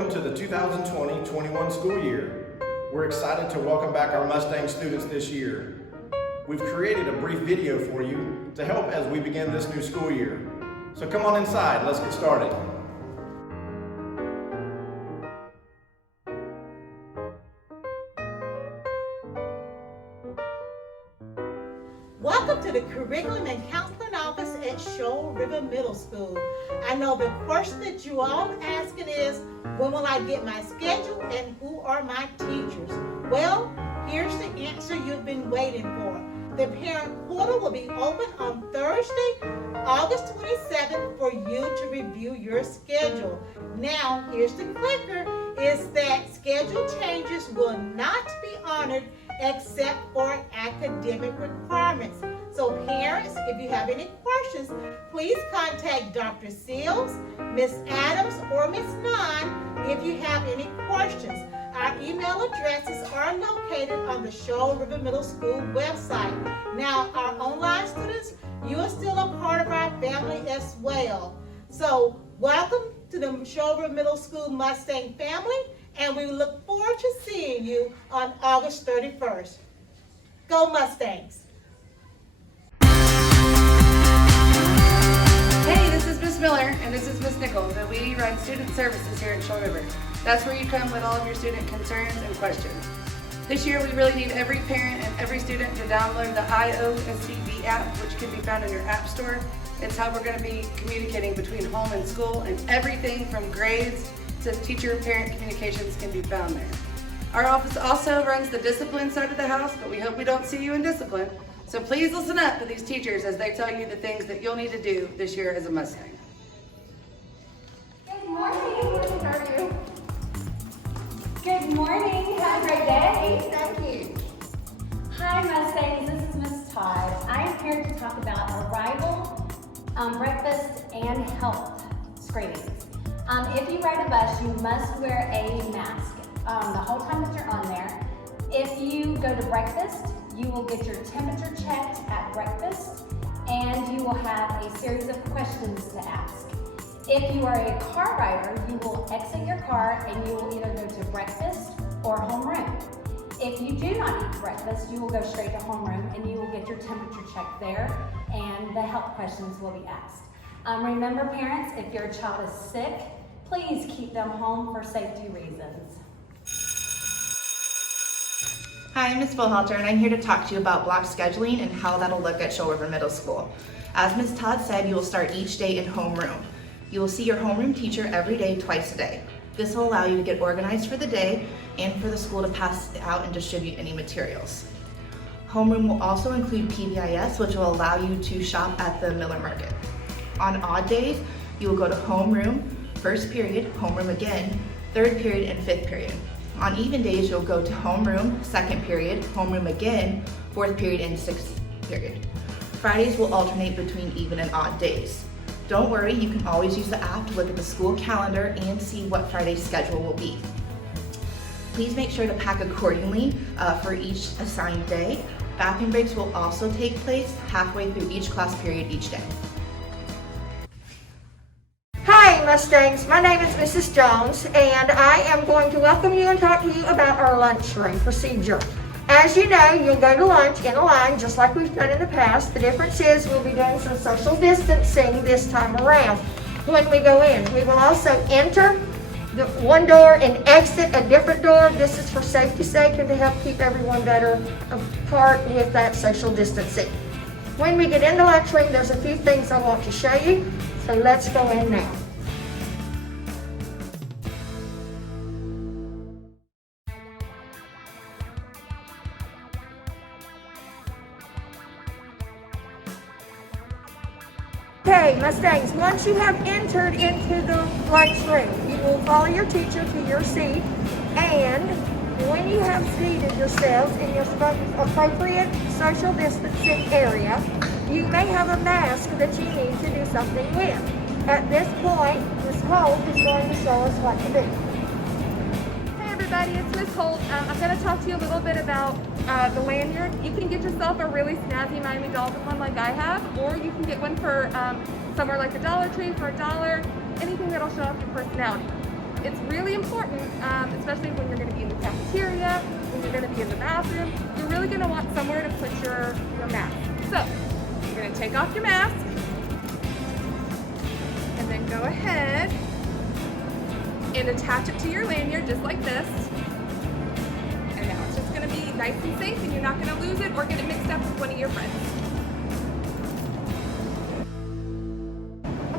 Welcome to the 2020-21 school year. We're excited to welcome back our Mustang students this year. We've created a brief video for you to help as we begin this new school year. So come on inside, let's get started. Welcome to the Curriculum and Counseling Office at Shoal River Middle School. I know the question that you all asking is, when will I get my schedule and who are my teachers? Well, here's the answer you've been waiting for. The parent portal will be open on Thursday, August 27th for you to review your schedule. Now, here's the clicker, is that schedule changes will not be honored except for academic requirements. So parents, if you have any questions, please contact Dr. Seals, Miss Adams, or Miss Nunn if you have any questions. Our email addresses are located on the Shoal River Middle School website. Now, our online students, you are still a part of our family as well. So, welcome to the Shoal River Middle School Mustang family, and we look forward to seeing you on August 31st. Go Mustangs! Hey, this is Miss Miller and this is Miss Nichols, and we run student services here at Shoal River. That's where you come with all of your student concerns and questions. This year we really need every parent and every student to download the IOSCB app, which can be found in your app store. It's how we're going to be communicating between home and school, and everything from grades to teacher-parent communications can be found there. Our office also runs the discipline side of the house, but we hope we don't see you in discipline. So please listen up to these teachers as they tell you the things that you'll need to do this year as a Mustang. Good morning. How are you? Good morning. Have a great day. Thank you. Hi, Mustangs. This is Miss Todd. I am here to talk about arrival, breakfast, and health screenings. If you ride a bus, you must wear a mask the whole time that you're on there. If you go to breakfast, you will get your temperature checked at breakfast, and you will have a series of questions to ask. If you are a car rider, you will exit your car and you will either go to breakfast or homeroom. If you do not eat breakfast, you will go straight to homeroom and you will get your temperature checked there, and the health questions will be asked. Remember, parents, if your child is sick, please keep them home for safety reasons. Hi, I'm Ms. Bullhalter, and I'm here to talk to you about block scheduling and how that'll look at Shoal River Middle School. As Ms. Todd said, you will start each day in homeroom. You will see your homeroom teacher every day, twice a day. This will allow you to get organized for the day and for the school to pass out and distribute any materials. Homeroom will also include PBIS, which will allow you to shop at the Miller Market. On odd days, you will go to homeroom, first period, homeroom again, third period, and fifth period. On even days, you'll go to homeroom, second period, homeroom again, fourth period, and sixth period. Fridays will alternate between even and odd days. Don't worry, you can always use the app to look at the school calendar and see what Friday's schedule will be. Please make sure to pack accordingly for each assigned day. Bathroom breaks will also take place halfway through each class period each day. Hi Mustangs, my name is Mrs. Jones, and I am going to welcome you and talk to you about our lunchroom procedure. As you know, you'll go to lunch in a line just like we've done in the past. The difference is we'll be doing some social distancing this time around when we go in. We will also enter the one door and exit a different door. This is for safety's sake and to help keep everyone better apart with that social distancing. When we get in the lunchroom, there's a few things I want to show you, so let's go in now. Okay, Mustangs, once you have entered into the lunchroom, you will follow your teacher to your seat, and when you have seated yourselves in your appropriate social distancing area, you may have a mask that you need to do something with. At this point, Ms. Holt is going to show us what to do. Hey everybody, it's Ms. Holt. I'm going to talk to you a little bit about the lanyard. You can get yourself a really snazzy Miami Dolphin one like I have, or you can get one for somewhere like the Dollar Tree for $1, anything that'll show off your personality. It's really important, especially when you're going to be in the cafeteria, when you're going to be in the bathroom. You're really going to want somewhere to put your mask. So, you're going to take off your mask, and then go ahead and attach it to your lanyard just like this. And now it's just going to be nice and safe, and you're not going to lose it or get it mixed up with one of your friends.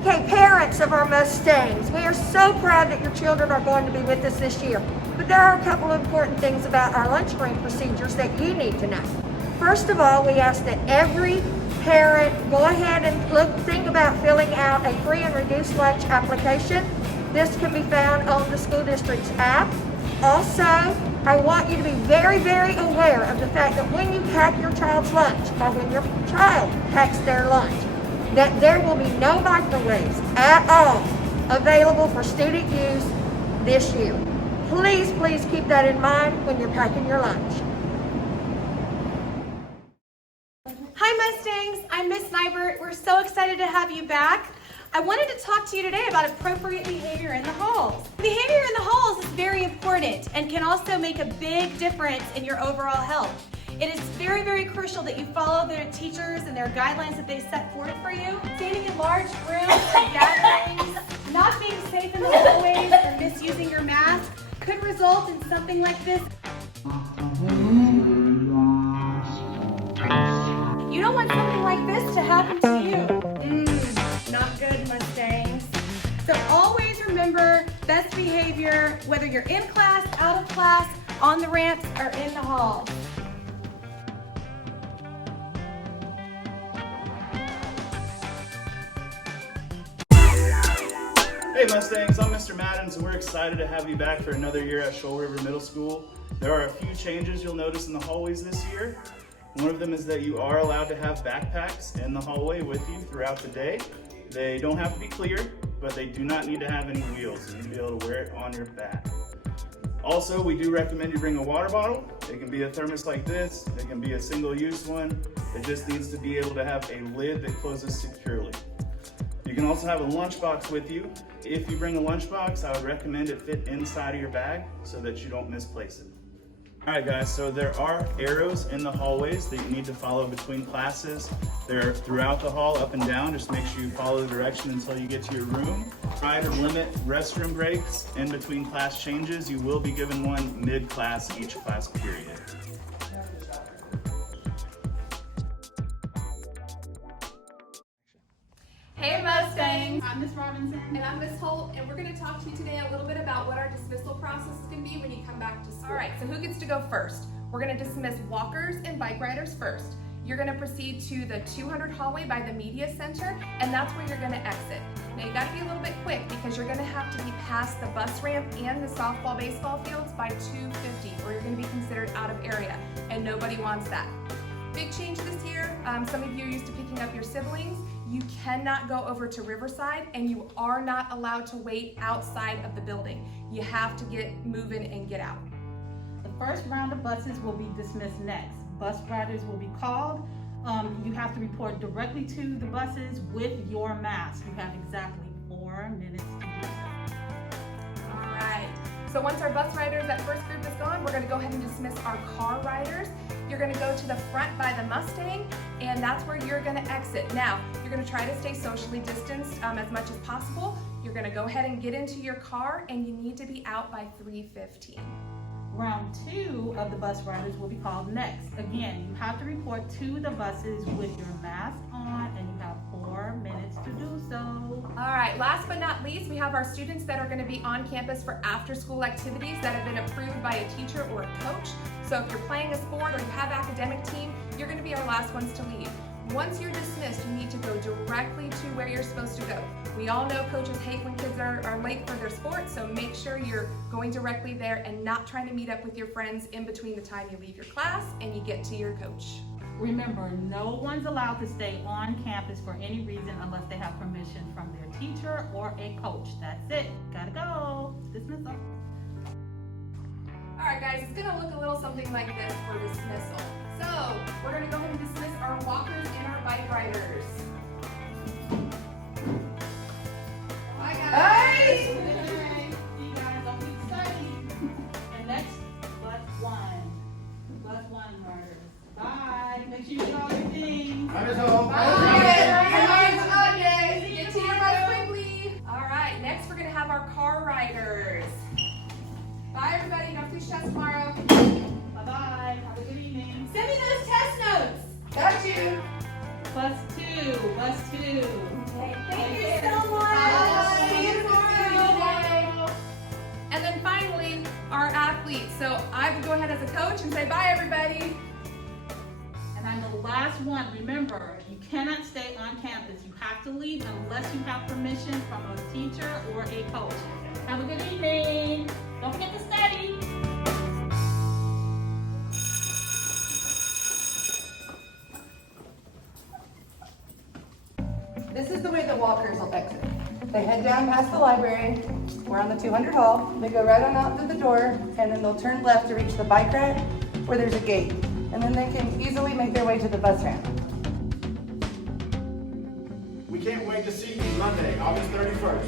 Okay, parents of our Mustangs, we are so proud that your children are going to be with us this year. But there are a couple of important things about our lunchroom procedures that you need to know. First of all, we ask that every parent go ahead and think about filling out a free and reduced lunch application. This can be found on the school district's app. Also, I want you to be very, very aware of the fact that when you pack your child's lunch, or when your child packs their lunch, that there will be no microwaves at all available for student use this year. Please, please keep that in mind when you're packing your lunch. Hi Mustangs, I'm Miss Nybert. We're so excited to have you back. I wanted to talk to you today about appropriate behavior in the halls. Behavior in the halls is very important and can also make a big difference in your overall health. It is very, very crucial that you follow their teachers and their guidelines that they set forth for you. Standing in large rooms or gatherings, not being safe in the hallways, or misusing your mask could result in something like this. You don't want something like this to happen to you. Not good, Mustangs. So always remember best behavior, whether you're in class, out of class, on the ramps, or in the hall. Hey Mustangs, I'm Mr. Maddens and we're excited to have you back for another year at Shoal River Middle School. There are a few changes you'll notice in the hallways this year. One of them is that you are allowed to have backpacks in the hallway with you throughout the day. They don't have to be clear, but they do not need to have any wheels. You need to be able to wear it on your back. Also, we do recommend you bring a water bottle. It can be a thermos like this. It can be a single-use one. It just needs to be able to have a lid that closes securely. You can also have a lunchbox with you. If you bring a lunchbox, I would recommend it fit inside of your bag so that you don't misplace it. All right guys, so there are arrows in the hallways that you need to follow between classes. They're throughout the hall, up and down. Just make sure you follow the direction until you get to your room. Try to limit restroom breaks in between class changes. You will be given one mid-class each class period. Hey Mustangs! I'm Miss Robinson. And I'm Miss Holt, and we're going to talk to you today a little bit about what our dismissal process can be when you come back to school. All right, so who gets to go first? We're going to dismiss walkers and bike riders first. You're going to proceed to the 200 hallway by the media center, and that's where you're going to exit. Now you got to be a little bit quick because you're going to have to be past the bus ramp and the softball baseball fields by 2:50, or you're going to be considered out of area, and nobody wants that. Big change this year, some of you are used to picking up your siblings. You cannot go over to Riverside, and you are not allowed to wait outside of the building. You have to get moving and get out. The first round of buses will be dismissed next. Bus riders will be called. You have to report directly to the buses with your mask. You have exactly 4 minutes to do so. All right. So once our bus riders, that first group is gone, we're going to go ahead and dismiss our car riders. You're going to go to the front by the Mustang, and that's where you're going to exit. Now, you're going to try to stay socially distanced as much as possible. You're going to go ahead and get into your car, and you need to be out by 3:15. Round 2 of the bus riders will be called next. Again, you have to report to the buses with your mask on, and you have 4 minutes to do so. All right, last but not least, we have our students that are going to be on campus for after-school activities that have been approved by a teacher or a coach. So if you're playing a sport or you have academic team, you're going to be our last ones to leave. Once you're dismissed, you need to go directly to where you're supposed to go. We all know coaches hate when kids are late for their sports, so make sure you're going directly there and not trying to meet up with your friends in between the time you leave your class and you get to your coach. Remember, no one's allowed to stay on campus for any reason unless they have permission from their teacher or a coach. That's it. Gotta go. Dismissal. All right, guys, it's gonna look a little something like this for dismissal. So, we're gonna go ahead and dismiss our walkers and our bike riders. Bye, guys. Hey, you guys. Make sure you get all your things. Bye, Ms. Hall. Get to your bus quickly. All right, next we're gonna have our car riders. Bye, everybody. Don't please chat tomorrow. Bye-bye. Have a good evening. Send me those test notes. Got you. Bus 2. Thank you so much. Bye. See you tomorrow. And then finally, our athletes. So I will go ahead as a coach and say bye, everybody. And I'm the last one. Remember, you cannot stay on campus. You have to leave unless you have permission from a teacher or a coach. Have a good evening. Don't forget to study. This is the way the walkers will exit. They head down past the library, we're on the 200 hall, they go right on out to the door, and then they'll turn left to reach the bike rack where there's a gate. And then they can easily make their way to the bus ramp. We can't wait to see you Monday, August 31st.